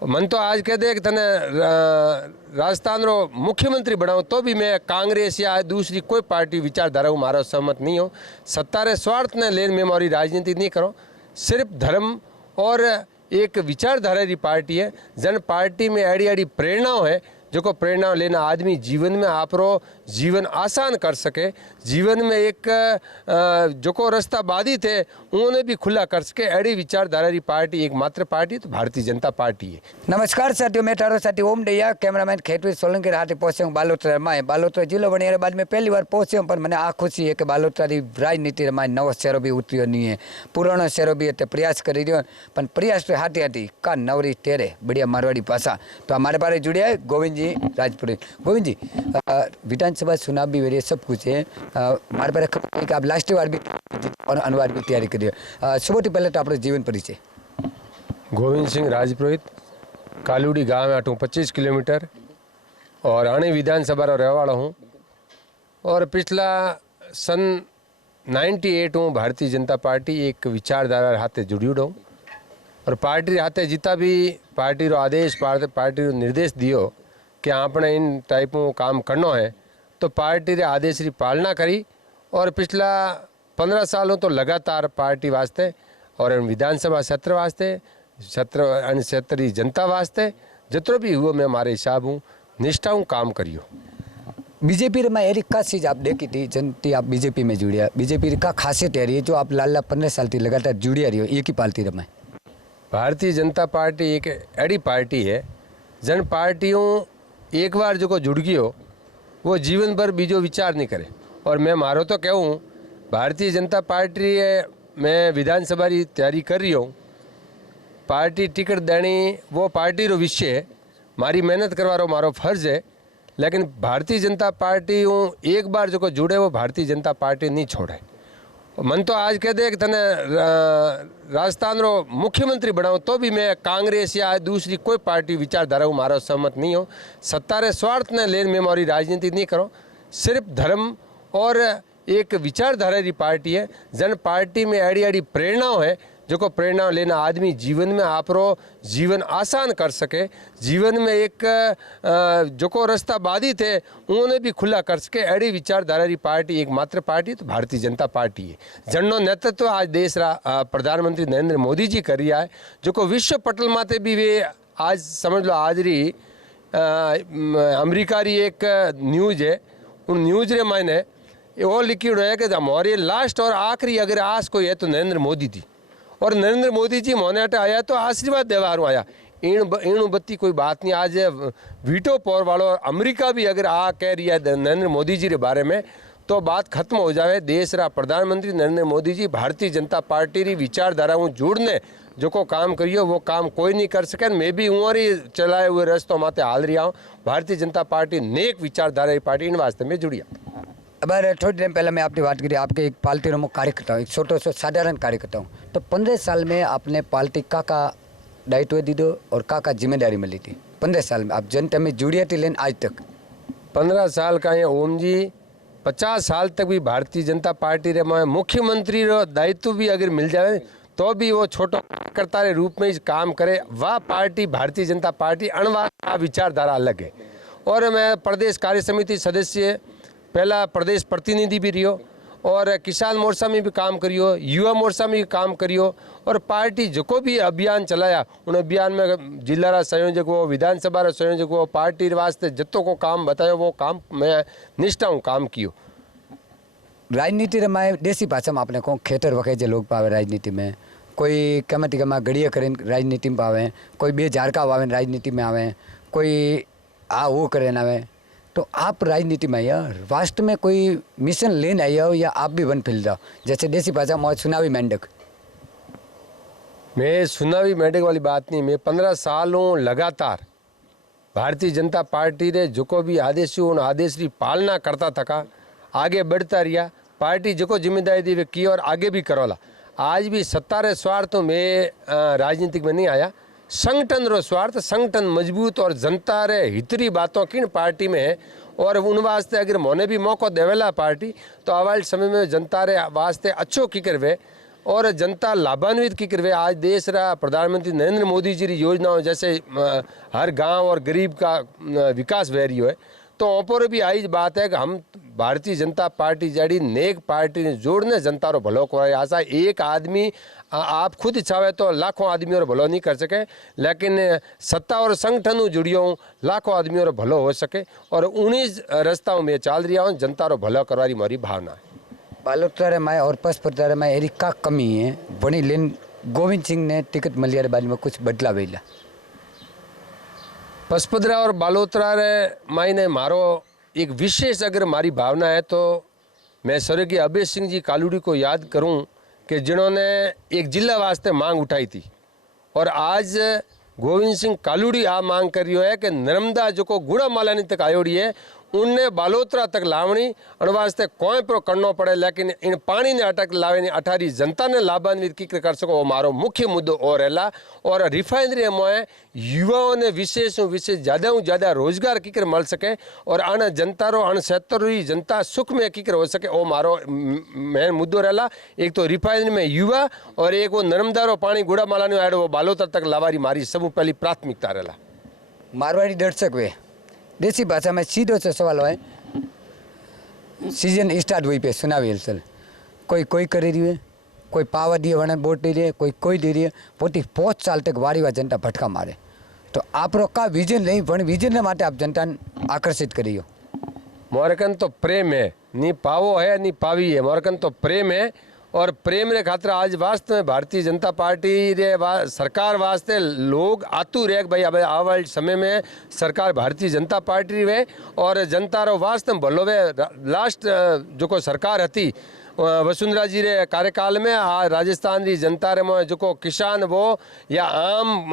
मन तो आज कह दे कि तने राजस्थान रो मुख्यमंत्री बनाओ तो भी मैं कांग्रेस या दूसरी कोई पार्टी विचारधारा को मारो सहमत नहीं हो। सत्ता रे स्वार्थ ने लेन में मारी राजनीति नहीं करो। सिर्फ धर्म और एक विचारधारा की पार्टी है। जन पार्टी में एड़ी एड़ी प्रेरणाओं है जो प्रेरणा लेना आदमी जीवन में आपरो जीवन आसान कर सके। जीवन में एक जो रास्ता बाधित है उन्होंने भी खुला कर सके। एड़ी विचारधारा की पार्टी एकमात्र पार्टी तो भारतीय जनता पार्टी है। नमस्कार साथियों, मैं तारो साथी ओम डैया, कैमरामैन खेतवीर सोलंकी हाथे पहुंचे बालोतरा में। बालोतरा जिलो बनी बाद में पहली बार पहुंचे पर मैंने आ खुशी है कि बालोतरा की राजनीति में नवो चेहरो भी उतरियो नहीं है। पुरानो चेहरो भी प्रयास कर रही पर प्रयास तो हाथी हाथी का नवरी तेरे बढ़िया मारवाड़ी भाषा। तो हमारे पास जुड़े है गोविंद जी राजपुरी। गोविंद जी, विधानसभा चुनाव भी हो सब कुछ है। हमारे पास खबर है कि आप लास्ट बार भी और अनुवाद भी तैयारी करिए। सबसे पहले तो अपना जीवन परिचय। गोविंद सिंह राजपुरोहित, कालूड़ी गांव है, अटू 25 किलोमीटर और अणे विधानसभा रो रहवाला हूँ। और पिछला सन 98 हूँ भारतीय जनता पार्टी एक विचारधारा हाथे जुड़ी हूँ और पार्टी हाथे जितना भी पार्टी रो आदेश पार्टी रो निर्देश दियो कि आपने इन टाइपों काम करना है तो पार्टी रे आदेश की पालना करी। और पिछला 15 सालों तो लगातार पार्टी वास्ते और विधानसभा सत्र वास्ते क्षेत्र की जनता वास्ते जितना भी हुआ मैं हमारे हिसाब हूँ निष्ठा हूँ काम करियो। बीजेपी में एरी का चीज़ आप देखी थी जनती आप बीजेपी में जुड़िया, बीजेपी का खासियत है जो आप लाल 15 साल थी लगातार जुड़िया रही हो एक ही पार्टी में। भारतीय जनता पार्टी एक एड़ी पार्टी है जन पार्टियों एक बार जो जुड़ गई हो वो जीवन भर बीजो विचार नहीं करे। और मैं मारो तो कहूँ भारतीय जनता पार्टी मैं विधानसभा की तैयारी कर रही हूँ। पार्टी टिकट देनी वो पार्टी रो विषय है, मारी मेहनत करवा रो मारो फर्ज है। लेकिन भारतीय जनता पार्टी एक बार जो जुड़े वो भारतीय जनता पार्टी नहीं छोड़े। मन तो आज कह दे कि तने राजस्थान रो मुख्यमंत्री बनाओ तो भी मैं कांग्रेस या दूसरी कोई पार्टी विचारधारा को मारो सहमत नहीं हो। सत्ता रे स्वार्थ ने लेन में मारी राजनीति नहीं करो। सिर्फ धर्म और एक विचारधारा की पार्टी है। जन पार्टी में एड़ी एड़ी प्रेरणाओं है जो प्रेरणा लेना आदमी जीवन में आपरो जीवन आसान कर सके। जीवन में एक जो रास्ता बाधित है उन्होंने भी खुला कर सके। एड़ी विचारधारा की पार्टी एकमात्र पार्टी तो भारतीय जनता पार्टी है। जननो नेतृत्व आज देश प्रधानमंत्री नरेंद्र मोदी जी कर रहा है जो विश्व पटल माते भी वे आज समझ लो आज री अमेरिका री एक न्यूज है। उन न्यूज रे मायने वो लिखी है कि हमारी लास्ट और आखिरी अगर आस कोई है तो नरेंद्र मोदी थी। और नरेंद्र मोदी जी मोने हटे आया तो आशीर्वाद देवारू आया। ईणु बत्ती कोई बात नहीं। आज वीटो पावर वालों अमेरिका भी अगर आ कह रही है नरेंद्र मोदी जी के बारे में तो बात खत्म हो जाए। देश रा प्रधानमंत्री नरेंद्र मोदी जी भारतीय जनता पार्टी री विचारधारा जोड़ने जो काम करियो वो काम कोई नहीं कर सके। मैं भी उरी चलाए हुए रस्तों माते हाल रहा हूँ। भारतीय जनता पार्टी नेक विचारधारा की पार्टी इन वास्ते में जुड़िया। अब थोड़ी टाइम पहले मैं आपने बात करी आपके एक पार्टी रो कार्यकर्ता हूँ, एक छोटो सो साधारण कार्यकर्ता हूँ। तो 15 साल में आपने पार्टी का दायित्व दी दो और का जिम्मेदारी मिली थी 15 साल में आप जनता में जुड़िया थी लेन आज तक 15 साल का ये ओम जी 50 साल तक भी भारतीय जनता पार्टी रे में मुख्यमंत्री रो दायित्व भी अगर मिल जाए तो भी वो छोटो कार्यकर्ता रे रूप में काम करे। वह पार्टी भारतीय जनता पार्टी अणवा विचारधारा अलग है। और मैं प्रदेश कार्य समिति सदस्य पहला प्रदेश प्रतिनिधि भी रहियो और किसान मोर्चा में भी काम करियो, युवा मोर्चा में भी काम करियो। और पार्टी जो भी अभियान चलाया उन अभियान में जिला रा संयोजक हो, विधानसभा रा संयोजक हो, पार्टी वास्ते जितो को काम बतायो वो काम मैं निष्ठा हूँ काम कियो। राजनीति रे में देसी भाषा में आपने कहूँ खेतर वखे जे लोग पावे राजनीति में, कोई कमती कमा गड़िया करें राजनीति में पावे, कोई बे झाड़का आवे राजनीति में आवे, कोई आ वो करे आवे। तो आप राजनीति में यार वास्तव में कोई मिशन लेने आए हो या आप भी बन फिल जाओ जैसे देसी भाषा में चुनावी मेंढक? मैं चुनावी मेंढक वाली बात नहीं। मैं 15 सालों लगातार भारतीय जनता पार्टी रे जो भी आदेश उन आदेश की पालना करता थका, आगे बढ़ता रहा। पार्टी जो जिम्मेदारी दी वे की और आगे भी करोला। आज भी सत्ता रे स्वार्थ मैं राजनीतिक में नहीं आया। संगठन रो स्वार्थ, संगठन मजबूत और जनता रे हितरी बातों किन पार्टी में है और उन वास्ते अगर मोने भी मौका देवेला पार्टी तो आवाल समय में जनता रे वास्ते अच्छो की करवे और जनता लाभान्वित की करवे। आज देश रहा प्रधानमंत्री नरेंद्र मोदी जी की योजनाओं जैसे हर गांव और गरीब का विकास वह रही है। तो ऊपर भी आई बात है कि हम भारतीय जनता पार्टी जड़ी नेक पार्टी ने जोड़ने जनता रो भलो कराए। आशा एक आदमी आप खुद चाहे तो लाखों आदमियों रो भलो नहीं कर सके, लेकिन सत्ता और संगठन जुड़ियो लाखों आदमियों रो भलो हो सके और उन्हीं रास्ताओं में चाल रहा हूँ। जनता रो भलो करवारी मारी भावना है। बालोतरा में और पसपतरा में एरी का कमी है बनी लेन गोविंद सिंह ने टिकट मलिया बाद में कुछ बदला वेला। पसपदरा और बालोतरा रे मायने मारो एक विशेष अगर मारी भावना है तो मैं स्वर्गीय अभय सिंह जी कालूड़ी को याद करूं कि जिन्होंने एक जिला वास्ते मांग उठाई थी और आज गोविंद सिंह कालूड़ी आ मांग कर रही है कि नर्मदा जो को गुड़ा मालानी तक आयोड़ी है उनने बालोतरा तक लावणी और वास्ते कोई पर करना पड़े, लेकिन इन पानी ने अटक लावे अठारी जनता ने लाभान्वित की कर सको। वो मारो मुख्य मुद्दो और रहेला। और रिफाइनरी में युवाओं ने विशेष ज़्यादा रोजगार की कर मिल सके और अन जनता रो अन क्षेत्र जनता सुख में की कर हो सके। वो मारो मेन मुद्दो रहेला। एक तो रिफाइनरी में युवा और एक वो नर्मदा रो पानी गुड़ा मालानी आड़ो वो बालोतरा तक लावारी मारी सब पहली प्राथमिकता रहेला। मारवाड़ी दर्शक वे देसी भाषा में सीधो से सवाल है, सीजन स्टार्ट हुई पे सुनावी चल कोई कर रही है, कोई पावर दिए वन वोट दे रही है, कोई दे रही है। पोती 5 साल तक वारी वार जनता भटका मारे तो आप का विजन नहीं पण विजन माटे आप जनता आकर्षित करियो। मोरकन तो प्रेम है, नी पावो है नी पावी है। मोरकन तो प्रेम है और प्रेम रे खातिर आज वास्तव में भारतीय जनता पार्टी रे सरकार वास्ते लोग आतुर है भाई अब आने वाले समय में सरकार भारतीय जनता पार्टी वे और जनता रो वास्तव भलो वे। लास्ट जो को सरकार थी वसुंधरा जी रे कार्यकाल में राजस्थान री जनता रे में जो को किसान वो या आम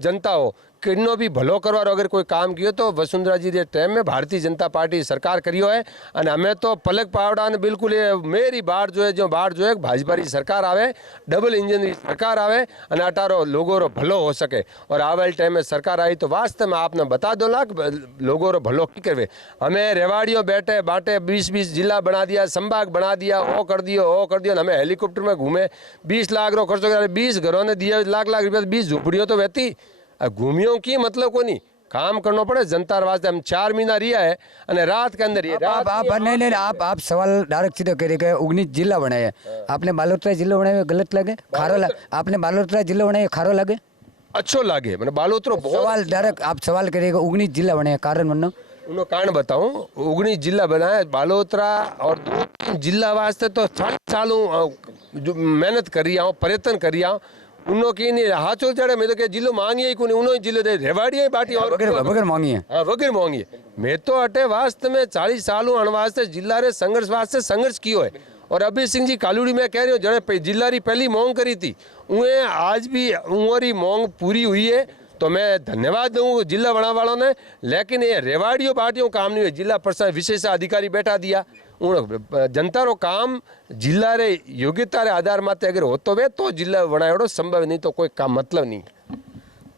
जनता हो किन्नो भी भलो करवारो अगर कोई काम कियो तो वसुंधरा जी रे टाइम में भारतीय जनता पार्टी सरकार करियो है। और हमें तो पलक पावड़ा ने बिल्कुल ये मेरी बार जो है भाजपा की सरकार आवे, डबल इंजन की सरकार आवे और अटारो लोगों रो भलो हो सके। और आवे टाइम में सरकार आई तो वास्तव में आपने बता दो लाख लोगों रो भलो की करवे। हमें रेवाड़ियों बैठे बाटे 20 जिला बना दिया, संभाग बना दिया, वो कर दियो। हमें हेलीकॉप्टर में घूमे 20 लाख रो खर्चो कर 20 घरों ने दिया लाख रुपया 20 झुपड़ियों तो वहती घूमियों की मतलब को नहीं काम करना पड़े जनता वास्ते। हम 4 महीना रिया है और रात के अंदर नहीं आप सवाल डायरेक्ट सीधे करे 19 जिला बनाए आपने बालोतरा जिला बनाए गलत लगे खारो आपने बालोतरा जिला बनाए खारो लगे अच्छो लगे मैंने बालोतरा सवाल डायरेक्ट आप सवाल करिएगा 19 जिला बनाए कारण मनो उन्होंने कारण बताऊं 19 जिला बनाया बालोतरा और 2-3 जिला वास्ते तो सालों जो मेहनत कर रही हूँ प्रयत्न कर रही हूँ उन्हों की नहीं हाथ चल चढ़े मैं तो क्या जिलो मांगी ही कोई उन्होंने जिले दे रेवाड़ी है बाटी और वगैरह मांगी है। हाँ वगैरह मांगी है। मैं तो अटे वास्तव में 40 सालों अनवास्ते जिला रे संघर्ष वास्ते संघर्ष कियो है। और अभय सिंह जी कालूड़ी में कह रहे हो जड़े जिला री पहली मांग करी थी उन्हें आज भी उनकी मांग पूरी हुई है तो मैं धन्यवाद दूँ जिला बना वालों ने। लेकिन ये रेवाड़ियों पार्टियों काम नहीं हुआ। जिला प्रशासन विशेष अधिकारी बैठा दिया जनता रो काम जिला रे योग्यता रे आधार माते अगर हो तो वे तो जिला बनाएड़ो संभव नहीं तो कोई काम मतलब नहीं।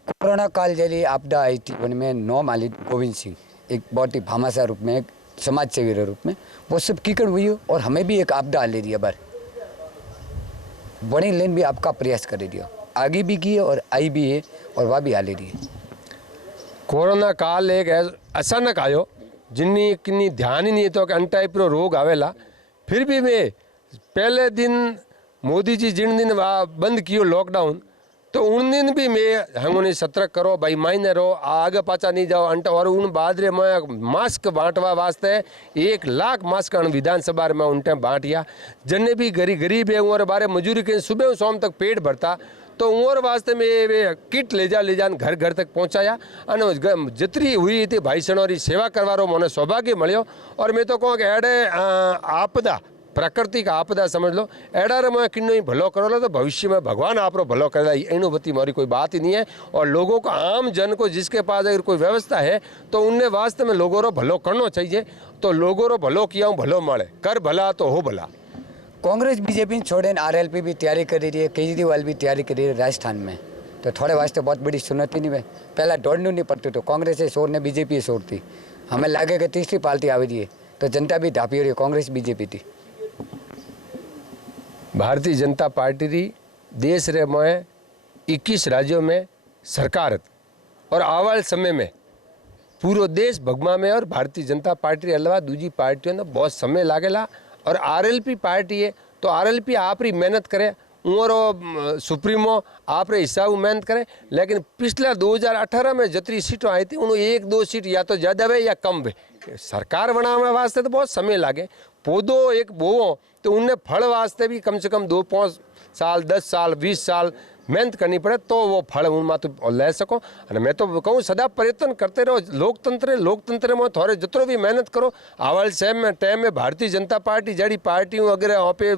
कोरोना काल जैसी आपदा आई थी उनमें 9 मालिक गोविंद सिंह एक बहुत ही भामाशाह रूप में एक समाज सेवी के रूप में वो सब कीकड़ हुई हो और हमें भी एक आपदा ले रही है बार बड़ी लेन भी आपका प्रयास कर रही हो आगे भी की है और आई भी है और वह भी आ ले रही है। कोरोना काल एक अचानक आयो जिन्नी किन्नी ध्यान ही नहीं तो अन टाइप रो रोग आवेला। फिर भी मैं पहले दिन मोदी जी जिन दिन बंद कियो लॉकडाउन तो उन दिन भी मैं हमने सतर्क करो भाई मायने रहो आगे पाचा नहीं जाओ अंट और उन बाद रे मैं मास्क बांटवा वास्ते 1 लाख मास्क विधानसभा में उन टाइम बांटिया। जन्ने भी गरीब है उन बारे मजूरी के सुबह शाम तक पेट भरता तो उमर वास्ते में किट ले जान घर तक पहुँचाया और जितनी हुई थी भाई सणोरी सेवा करवारो मैंने सौभाग्य मिलो। और मैं तो कहूँ कि एडे आपदा प्राकृतिक आपदा समझ लो एडार में किन्नो ही भलो करो तो भविष्य में भगवान आप भलो करेगा एनु बती मारी कोई बात ही नहीं है। और लोगों को आम जन को जिसके पास अगर कोई व्यवस्था है तो उनने वास्ते में लोगों रो भलो करना चाहिए। तो लोगों रो भलो किया भलो मले कर भला तो हो भला। कांग्रेस बीजेपी छोड़े आरएलपी भी तैयारी कर रही है केजरीवाल भी तैयारी कर रही है राजस्थान में तो थोड़े वास्ते बहुत बड़ी चुनौती नहीं है। पहला दौड़नी नहीं पड़ती तो कांग्रेस से शोर ने बीजेपी शोर थी हमें लगे कि तीसरी पार्टी आ रही है तो जनता भी ढापी हो रही है कांग्रेस बीजेपी थी। भारतीय जनता पार्टी री देश रे में 21 राज्यों में सरकार हती और आवाल समय में पूरो देश भगमा में और भारतीय जनता पार्टी अलावा दूजी पार्टियों ने बहुत समय लागेला और आरएलपी पार्टी है तो आरएलपी आप री मेहनत करे उमरो सुप्रीमो आप रे हिसाब मेहनत करे लेकिन पिछला 2018 में जितनी सीटों आई थी उन्होंने 1-2 सीट या तो ज़्यादा है या कम है। सरकार बनाने वास्ते तो बहुत समय लागे, पौधो एक बोवो तो उनने फल वास्ते भी कम से कम 2-5 साल 10 साल 20 साल मेहनत करनी पड़े तो वो फल उनमें तो ले सको। और मैं तो कहूँ सदा प्रयत्न करते रहो, लोकतंत्र में थोड़े जितनो भी मेहनत करो आवाल टाइम में भारतीय जनता पार्टी जड़ी पार्टियों अगर वहाँ पे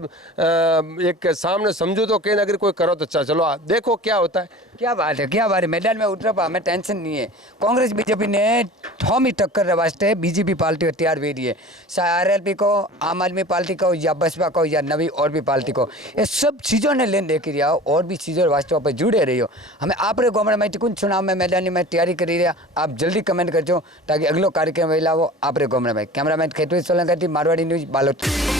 एक सामने समझो तो कहीं अगर कोई करो तो चलो देखो क्या होता है। क्या बात है मैदान में उतर पा, हमें टेंशन नहीं है। कांग्रेस बीजेपी ने थोमी टक्कर वास्ते बीजेपी पार्टी तैयार हुई है, चाहे आरएलपी को, आम आदमी पार्टी को या बसपा को या नवी और भी पार्टी को, ये सब चीज़ों ने लेन दे रहा हो और भी चीज़ों वास्तव पर जुड़े रही हो। हमें आपरे गवर्नमेंट में कुछ चुनाव में मैदानी में तैयारी करी रहा, आप जल्दी कमेंट करजो ताकि अगलो कार्यक्रम वेला वो आपरे गवर्नमेंट में। Cameraman Khetvi Solanki, Marwari news, Balod.